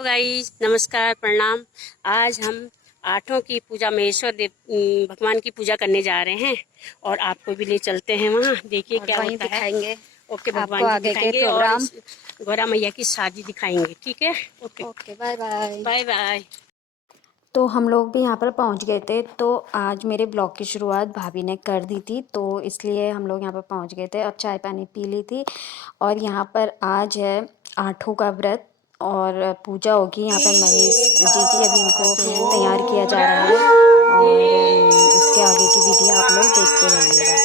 तो गाइस नमस्कार प्रणाम। आज हम आठों की पूजा महेश्वर देव भगवान की पूजा करने जा रहे हैं और आपको भी ले चलते हैं वहाँ। देखिए क्या होता है। ओके, आपको भगवान जी आगे के दिखाएंगे और प्रोग्राम गौरा मैया की शादी दिखाएंगे। ठीक है, okay okay bye bye bye bye. तो हम लोग भी यहाँ पर पहुँच गए थे। तो आज मेरे ब्लॉग की शुरुआत भाभी ने कर दी थी, तो इसलिए हम लोग यहाँ पर पहुँच गए थे और चाय पानी पी ली थी। और यहाँ पर आज है आठों का व्रत और पूजा होगी यहाँ पर महेश जी की। अभी इनको तैयार किया जा रहा है और इसके आगे की विधि आप लोग देखते रहिएगा।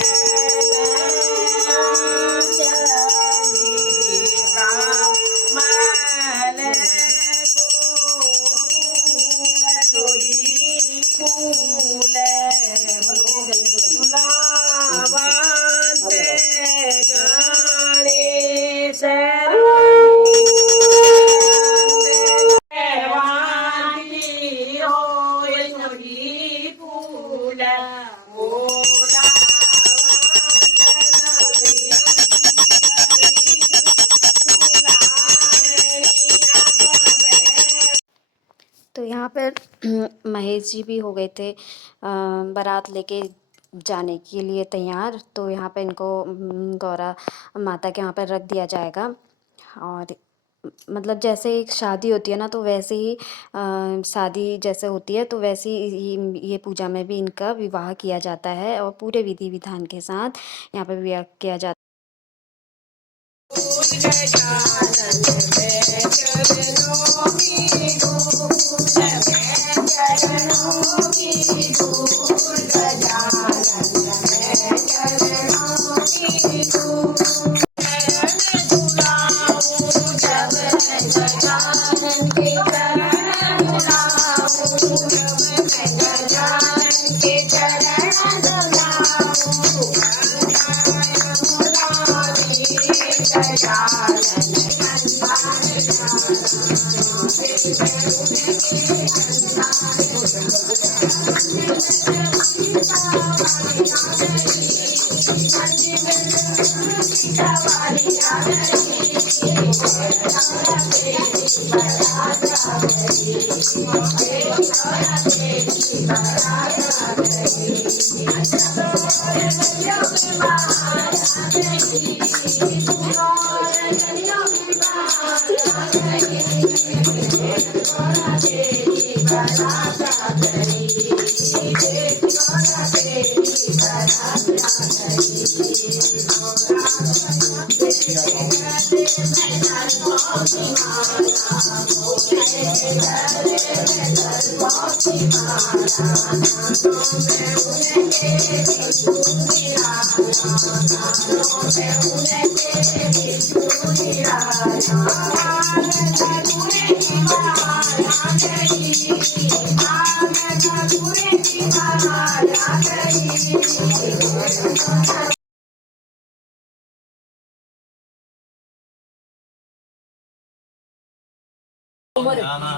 तो यहाँ पर महेश जी भी हो गए थे बारात लेके जाने के लिए तैयार। तो यहाँ पे इनको गौरा माता के यहाँ पर रख दिया जाएगा। और मतलब जैसे एक शादी होती है ना, तो वैसे ही शादी जैसे होती है तो वैसे ही ये पूजा में भी इनका विवाह किया जाता है और पूरे विधि विधान के साथ यहाँ पर विवाह किया जाता है।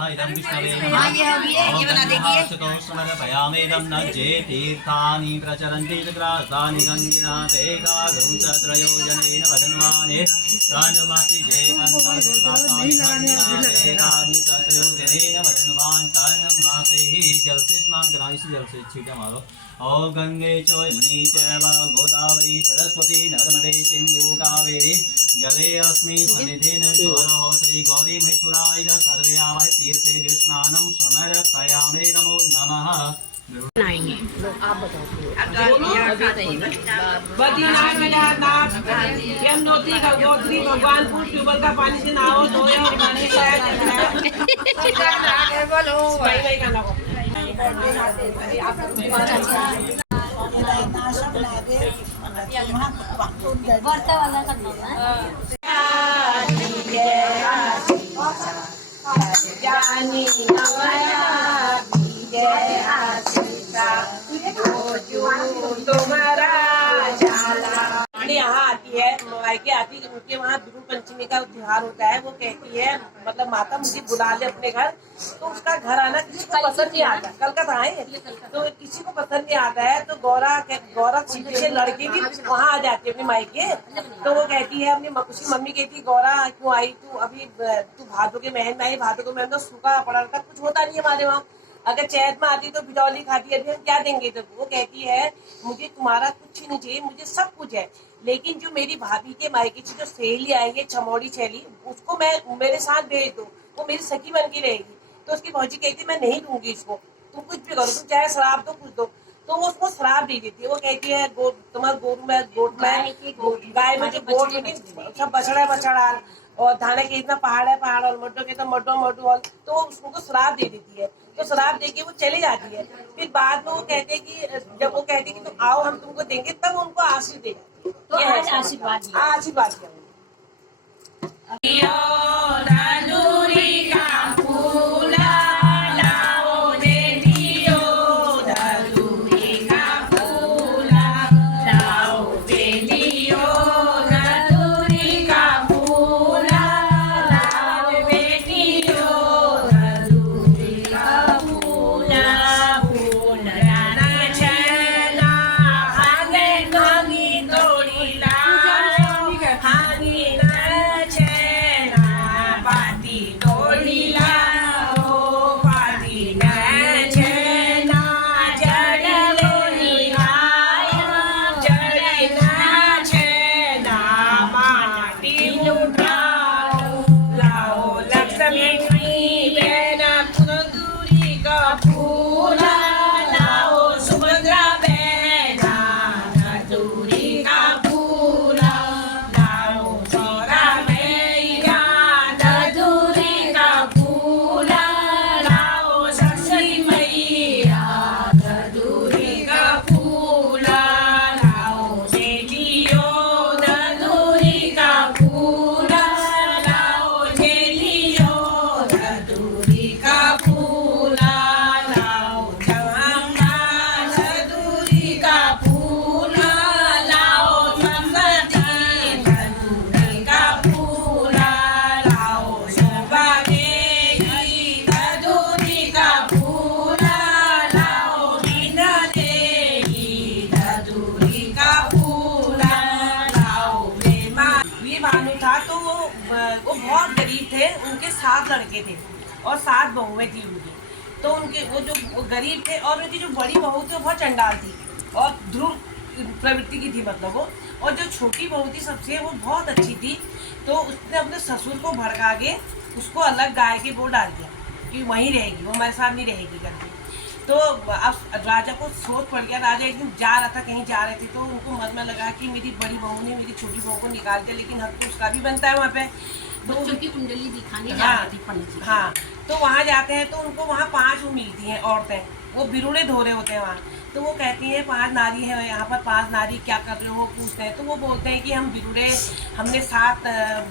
इदं विष्णवे ये बना देखिए न जे तीर्थानि प्रचरन्ति ग्रासानि गङ्गिनाथ एकादं त्रयोजनेन वदन्वाने तानुमस्ति जे एकादं त्रयोजनेन वदन्वान् तानुमस्ति जल से स्नान करा। इसी जल से छींटे मारो। ओम गंगे च यमुने चैव गोदावरी सरस्वती नर्मदे सिंधु कावेरी जले अस्मि सन्निधिं कुरु श्री गौरी महेश्वराय सर्वे आवाय तीर्थे स्नानं समर्पयामि। नमो नमः। आप बताओ। बद्रीनाथ केदारनाथ यमुनोत्री गंगोत्री भगवानपुर ट्यूबवेल का पानी से नहाओ धोए और पानी बोलो भाई भाई का नाम यहाँ आती है, मायके आती है, उनके वहाँ बिरु पंचमी का त्योहार होता है। वो कहती है मतलब माता मुझे बुला ले अपने घर, तो उसका घर आना किसी को पसंद नहीं आता। कलकत्ता आए तो किसी को पसंद नहीं आता है, तो गौरा सीधे से लड़के भी वहाँ आ जाती है अपने मायके। तो वो कहती है अपनी उसकी मम्मी कहती है गौरा क्यों आई तू, अभी तू भादों के महीने में आई, भादों के महीने में सूखा पड़ा था, कुछ होता नहीं हमारे वहाँ। अगर चैत में आती तो बिजौली खाती है, अभी हम क्या देंगे। तो वो कहती है मुझे तुम्हारा कुछ नहीं चाहिए, मुझे सब कुछ है, लेकिन जो मेरी भाभी के मायके की जो सहेली आएगी चमोड़ी सहेली, उसको मैं मेरे साथ भेज दो, वो मेरी सखी बन की रहेगी। तो उसकी भौजी कहती है मैं नहीं दूंगी इसको, तुम कुछ भी करो, तुम चाहे शराब दो कुछ दो। तो वो उसको शराब दे देती है। वो कहती है तुम्हारे गोरू में गोट में गाय में जो गोट में सब बछड़ा और धाने के इतना पहाड़ है और मड्डो के तो मड्डो तो उसको शराब दे देती है। तो शराब देके वो चली जाती है। फिर बाद में वो कहते हैं कि जब वो कहती है कि तुम आओ हम तुमको देंगे, तब उनको आशीर्वाद देती है। तो आज आशीर्वाद वो बहुत गरीब थे, उनके 7 लड़के थे और 7 बहुएं थी उनकी। तो उनके वो गरीब थे और उनकी जो बड़ी बहू थी वो बहुत चंडाल थी और ध्रुव प्रवृत्ति की थी मतलब वो। और जो छोटी बहू थी सबसे वो बहुत अच्छी थी। तो उसने अपने ससुर को भड़का के उसको अलग गाय के वो डाल दिया कि वहीं रहेगी, वो हमारे साथ नहीं रहेगी करके। तो अब राजा को सोच पड़ गया। राजा एक दिन जा रहा था, कहीं जा रहे थे, तो उनको मन में लगा कि मेरी बड़ी बहू ने मेरी छोटी बहू को निकाल दिया, लेकिन हक तो उसका भी बनता है वहाँ पे। तो उनकी कुंडली दिखाने जा रही थी पंडित जी। हाँ, तो वहाँ जाते हैं तो उनको वहाँ 5 वो मिलती हैं औरतें, वो बिरुड़े धो रहे होते हैं वहाँ। तो वो कहती हैं 5 नारी है यहाँ पर, 5 नारी क्या कर रहे हो पूछते हैं। तो वो बोलते हैं कि हम बिरुड़े, हमने 7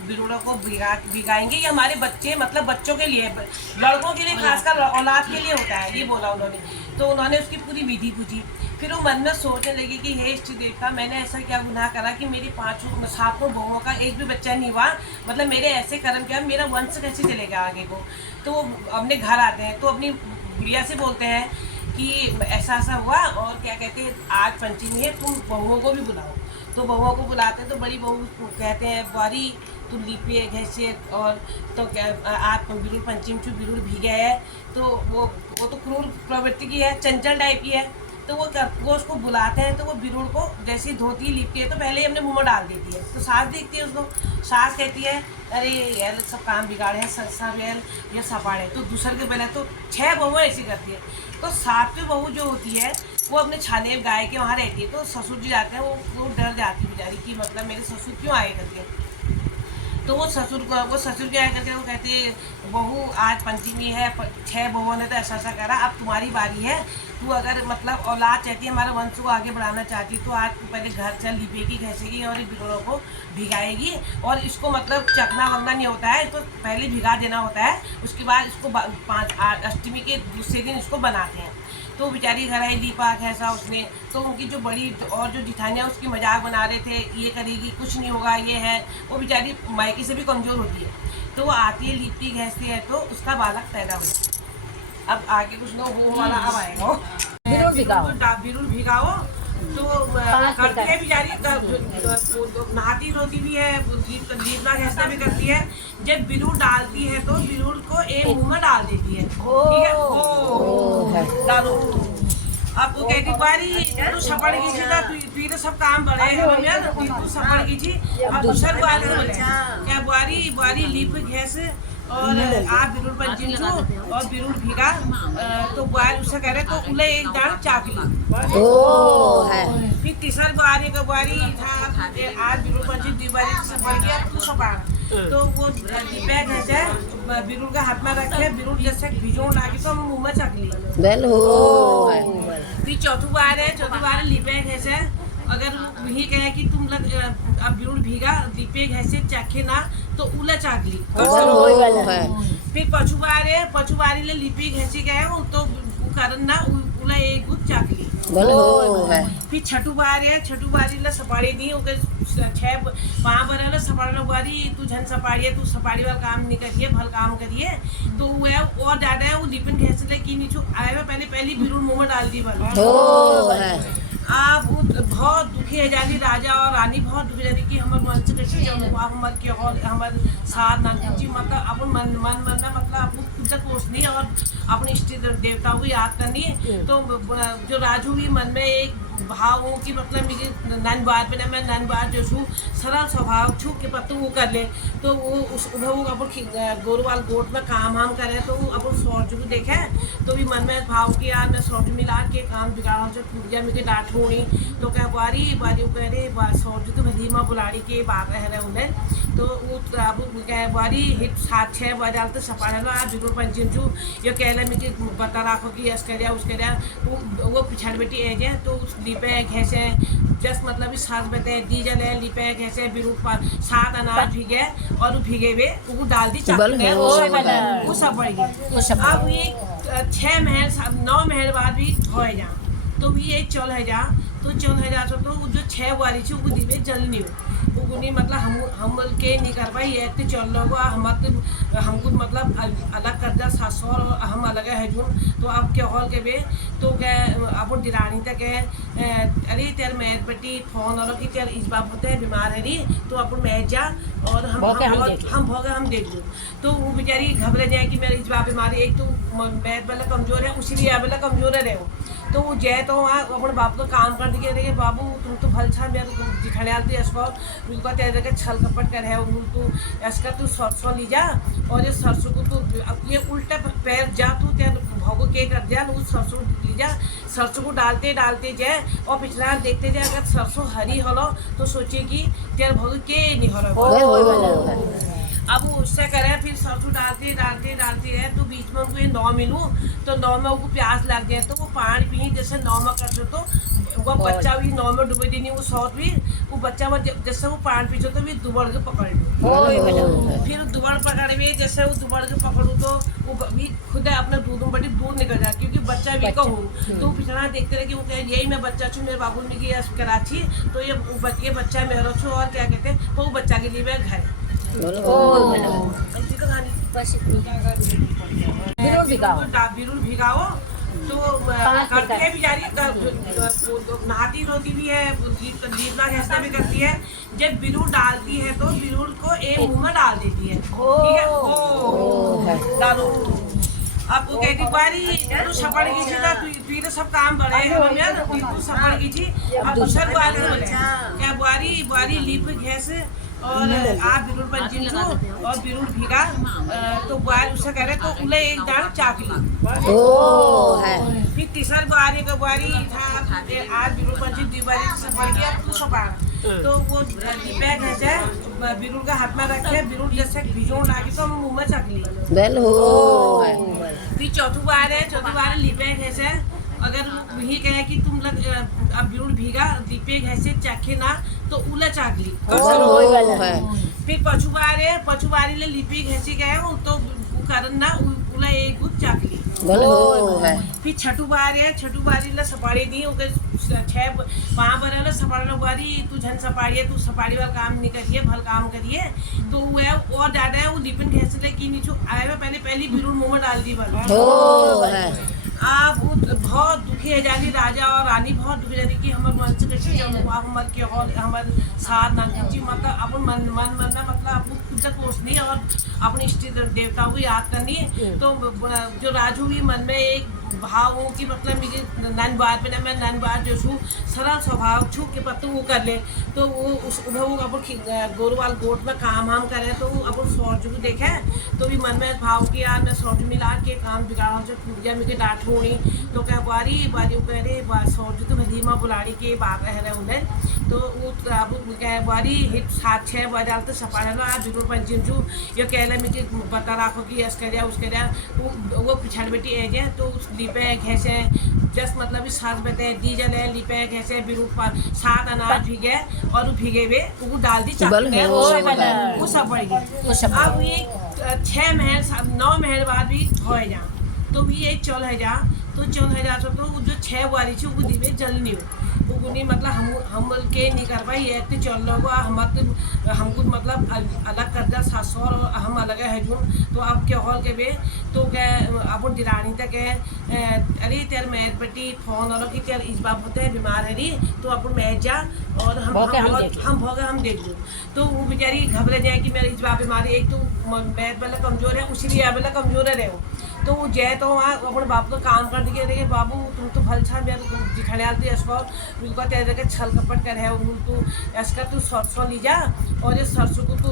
बिरुड़ों को भिगाएंगे, ये हमारे बच्चे मतलब बच्चों के लिए, लड़कों के लिए खासकर औलाद के लिए होता है, ये बोला उन्होंने। तो उन्होंने उसकी पूरी विधि पूछी। फिर वो मन में सोचने लगी कि हे इष्ट देवता, मैंने ऐसा क्या गुनाह करा कि मेरी 7 बहुओं का एक भी बच्चा नहीं हुआ, मतलब मेरे ऐसे कर्म क्या, मेरा वंश कैसे चलेगा आगे को। तो वो अपने घर आते हैं तो अपनी गुड़िया से बोलते हैं कि ऐसा ऐसा हुआ और क्या कहते हैं आज पंचमी है, तुम बहुओं को भी बुलाओ। तो बहुओं को बुलाते हैं तो बड़ी बहू कहते हैं बारी तुम लिपिए घैसे और तो क्या आप बिरुड़ पंचमी छू बिरुड़ भीगे है। तो वो तो क्रूर प्रवृत्ति की है, चंचल टाइप की है। तो वो उसको बुलाते हैं तो वो बिरुड़ को जैसे धोती लिपती है तो पहले ही अपने मुँह में डाल देती है। तो सास देखती है उसको, सास कहती है अरे यार सब काम बिगाड़े हैं, सब यार ये सपाड़े। तो दूसरे के पहले तो 6 बहुएं ऐसी करती है। तो 7वीं बहू जो होती है वो अपने छाने गाय के वहाँ रहती है। तो ससुर जी जाते हैं, वो डर जाती है बेचारी कि मतलब मेरे ससुर क्यों आए करके। तो वो ससुर क्या करके वो कहते हैं बहू आज पंचमी है, 6 बहुओं ने तो ऐसा ऐसा करा, अब तुम्हारी बारी है। तू अगर मतलब औलाद चाहती है, हमारे वंश को आगे बढ़ाना चाहती, तो आज तू पहले घर चल, लिपेगी घसेगी और बिरुड़ों को भिगाएगी। और इसको मतलब चखना वखना नहीं होता है, इसको पहले भिगा देना होता है। उसके बाद इसको 5 अष्टमी के दूसरे दिन इसको बनाते हैं। तो बेचारी घर आई लीपा ऐसा उसने, तो उनकी जो बड़ी और जो जिठानियाँ उसकी मजाक बना रहे थे, ये करेगी कुछ नहीं होगा, ये है। वो बेचारी मायके से भी कमज़ोर होती है, तो वो आती है लिपटी घैसती है, तो उसका बालक पैदा हो जाता है। अब आगे कुछ लोग वो वाला अब आएगा बिरुल भिगाओ, तो करती है बेचारी, नहाती धोती भी है, लीपना घैसना भी करती है। जब बिरुल डालती है तो बिरुल को एक मुंह में डाल देती है, ठीक है, ओ डालो। अब वो कहती बारी तू सपड़ की थी ना, तू तो सब काम बड़े हैं तू सपड़ की थी। अब दूसर बारी बोले क्या बारी बारी लीप घैस और आप बिरुल पंचिन छू और बिरुल भीगा, तो बार उससे कह रहे तो उले एक दान चाकली। फिर तीसरी बारी का बारी था आज बिरुल पंचिन दी बारी से पड़ गया तू सपा, तो वो बैग है बिरुल का हाथ में रखे, बिरुल जैसे भिजो लागी तो मुंह में चकली। फिर चौथी बार लिपैग है, अगर वही कहे कि तुम अब बिरुल भीगा लिपैग है चाखे ना तो उला चाकली। फिर पछुबारी ले लिपैग है गए तो कारण ना उला एक गुद चाकली। फिर छठू बारी ले सपाड़ी दी, छह वहाँ पर सपाड़ी बारी तू झन सपाड़िए, तू सपाड़ी वाला काम नहीं करिए, भल काम करिए, तो वो है और ज्यादा है वो लिपिन घैसले की नीचू आए में पहले बिरुल मुँह में डाल दी भल। आप बहुत दुखी है जाती राजा और रानी, बहुत दुखी जाती कि हमारे मन से कैसे जाऊँ आप हमारे क्या और हमारे साथ नानजी, मतलब अपन मन मनना मतलब अपन खुद तक कोसनी और अपने इष्ट देवताओं को याद करनी। तो जो राजू भी मन में एक भाव हो कि मतलब मेरी नन बात पे ना मैं नन बात जो छू सरल स्वभाव छू के पत्तू वो कर ले, तो वो अपन गोरवाल गोट में काम हम करे, तो अपन सौरजू को देखे तो भी मन में भाव किया मैं सौरजू मिला के काम बिगाड़ा से टूट गया मेरे डांट होनी, तो क्या बारी कह रहे सौरजू तो भली माँ बुलाड़ी के बात रह रहे उन्हें, तो वो क्या बारी हिट 7-6 बजे तो सपाड़ा लो आप बिरुल पंचिम छू ये कह रहे मेरे बता रखो कि यस कर वो पिछड़ बेटी एज है, तो लिपैग है जस्ट मतलब इस सात बते डीजल है लिपैग है बिरुल 7 अनाज भीगे और वो भीगे हुए वो डाल दी वो सब बढ़ गया। अब ये 6 महल 9 महल बाद भी हो जा, तो भी ये चल है जा, तो चल है जा तो जो 6 बारी थी वो दिवे जल नहीं वो नहीं मतलब हम के नहीं कर पाई एक तो चल रहा हमको मतलब अलग कर दिया सासुर और हम अलग है जो, तो अब क्या हॉल के बे तो क्या अपन दिरानी तक है अरे तेरे मैच बेटी फोन और कि तेरे इस बाप होते हैं बीमार है री, तो अपन मैच जा और हम देख लो, तो वो बेचारी घबरा जाए कि मेरी इस बाप बीमार है, एक तो मैच वाला कमजोर है उसी लिए वाला कमजोर है वो, तो वो जय तो वहाँ अपने बाप को काम कर दिए रहे बाबू तुम तो भल छा मेरे दिखाने आते इसको उनका तेरे के छल कपट कर है तू इसका तू सरसों ली जा और ये सरसों को तू ये उल्टा पैर जा तू तेरे भोगो के कर जा उस सरसों ली जा, सरसों को डालते जाए और पिछला देखते जाए अगर सरसों हरी हो तो सोचे कि तेरे भोगो के नहीं हो रहा। अब वो उससे करें फिर सरसों डालते है, तो बीच में उनको ये 9 मिलूँ तो 9 में उनको प्यास लग गया, तो वो पानी पी जैसे 9 में करते तो वो बच्चा भी 9 में डूबे देनी वो सौत भी वो बच्चा में जैसे वो पानी पीछे तो भी दुबड़ के पकड़ लो, फिर दुबड़ पकड़ भी जैसे वो दुबड़ के पकड़ू तो वो भी खुद अपने दूध में बड़ी दूर निकल जाए क्योंकि बच्चा भी कहूँ, तो पिछड़ा देखते रहे कि वो कह यही मैं बच्चा छूँ मेरे बाबू ने किया कराची, तो ये बच्चा मेरा छू और क्या कहते हैं तो वो बच्चा के लिए मैं घर बिरुल भिगाओ, तो करती है बेचारी नहाती धोती भी है लीपना घैसना भी करती है। जब बिरुल डालती है तो बिरुल को एक मुंह में डाल देती है, ठीक है, ओ डालो। अब वो कहती बारी तू सपड़ की थी ना, तू तो सब काम बड़े हैं तू सपड़ की थी। अब दूसर बारी बोले क्या बारी लीप घैस और आप बिरुल पंचिन छू और बिरुल भीगा, तो बार उससे कह रहे तो उले एक दान चाकली। फिर तीसरी बारी का बारी था आज बिरुल पंचिन दी बारी से पड़ गया तू सपा, तो वो बैग है बिरुल का हाथ में रखे, बिरुल जैसे भिजो लागी तो मुंह में चकली। फिर चौथी बार लिपैग है, अगर वही कहे कि तुम अब बिरुल भीगा लिपैग है चाखे ना तो उला चाकली। फिर पछुबारी ले लिपैग है गए तो कारण ना उला एक गुद चाकली। फिर छठू बार है, छठू बारी ला सपाड़ी दी ओके 6 बार सपाड़ी बारी तू झन सपाड़ी है, तू सपाड़ी वाला काम नहीं करिए, भल काम करिए। तो वो है और ज्यादा है वो लिपिन कैसे लेकिन नीचो आए में पहले बिरुल मुंह में डाल दी भल। आप बहुत दुखी है जानी, राजा और रानी बहुत दुखी रहती कि हमारे मन से कैसे हमारे के हॉल हमारे साथ ना खींची, मतलब अपन मन मरना मतलब आपको खुद तक कोसनी और अपने इष्ट देवताओं को याद करनी। तो जो राजू भी मन में एक भाव हो कि मतलब मुझे नन बात पे ना मैं नन बात जो छू सरल स्वभाव छू के पत्तू वो कर ले। तो वो उस वो अपन गोरवाल गोट में काम हम करे तो वो अपन सौर्ज को देखे तो भी मन में भाव कि यार मैं सौर्ज मिला के काम बिगाड़ा से टूट गया मुझे डांट होनी। तो क्या बारी कह रहे सौर्ज तो भदीमा बुलाड़ी के बात रह रहे उन्हें। तो वो अब क्या बारी हिट 7-6 बार डालते सपाड़ा लो आज जरूर पंचिम छू ये कह रहे मुझे बता रखो कि यस कर उसके वो पिछाड़ बेटी है तो लिपे घैसे जस्ट मतलब सास बते दी जले लिपे घैसे बिरूप पर 7 अनाज भीगे और भीगे हुए वो डाल दी चाकू वो सब बढ़ गया। अब ये 6 महल 9 महल बाद भी हो जा तो भी ये चल है जा तो जो 6 बारी थी वो दिवे जल नहीं हो वो नहीं मतलब हम के नहीं कर पाई एक तो चल रहा हमको मतलब अलग कर दिया सासुर और हम अलग है जून। तो अब क्या हॉल के बे तो क्या अपन दिरानी तक है अरे तेरे मैच बेटी फोन और कि तेरे इस बात होते हैं बीमार है री तो अपन मैच जा और हम देख लो। तो वो बेचारी घबरा जाए कि मेरी इस बात बीमारी एक तो मैच वाला कमजोर है उसी लिए वाला कमजोर है वो। तो वो जय तो वहाँ अपने बाप को काम कर दिए देखिए बाबू तुम तो भल छा मेरे दिखाने आती उनका तेरे के छल कपट कर है तू ऐसा तू सरसों ली जा और ये सरसों को तू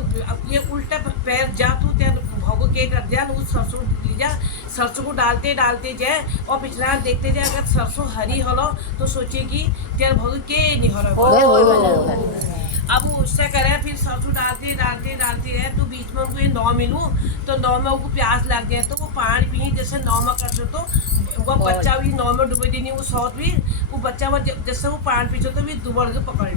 ये उल्टा पैर जा तू तेरे भोगो के कर दिया उस सरसों ली जा सरसों को डालते जाए और पिछला देखते जाए अगर सरसों हरी हो तो सोचिए कि तेरे भोगो के नहीं हो। अब वो उससे करे फिर सरसों डालते है तो बीच में उनको ये 9 मिलूँ तो 9 में उनको प्यास लग जाए तो वो पानी पी जैसे 9 में करते तो वो बच्चा भी 9 में डुबे देनी वो सौत भी वो बच्चा वो जैसे वो पानी पीछे तो भी दुबड़ के पकड़ लो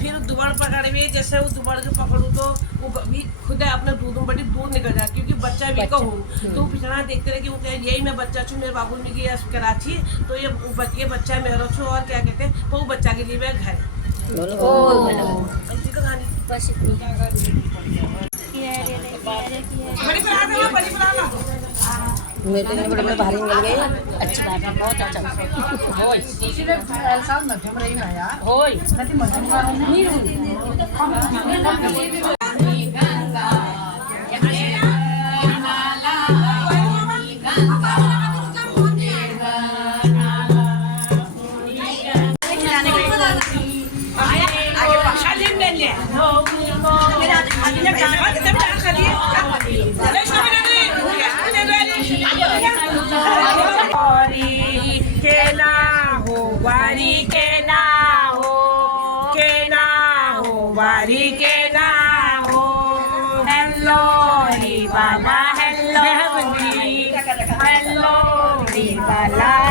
फिर दुबड़ पकड़े हुए जैसे वो दुबड़ के पकड़ू तो वो भी खुद अपने दूध में बड़ी दूर निकल जाए क्योंकि बच्चा भी का हूँ। तो पिछड़ा देखते रहे कि वो कहे यही मैं बच्चा छूँ मेरे बाबू ने किया कराची तो ये बच्चा मेरा छू और क्या कहते हैं तो वो बच्चा के लिए घर बस इतनी मेरे बड़े भारी मिल गए। अच्छी बात है बहुत अच्छा वारी के ना हो हेलो री बाला हेलो री बाला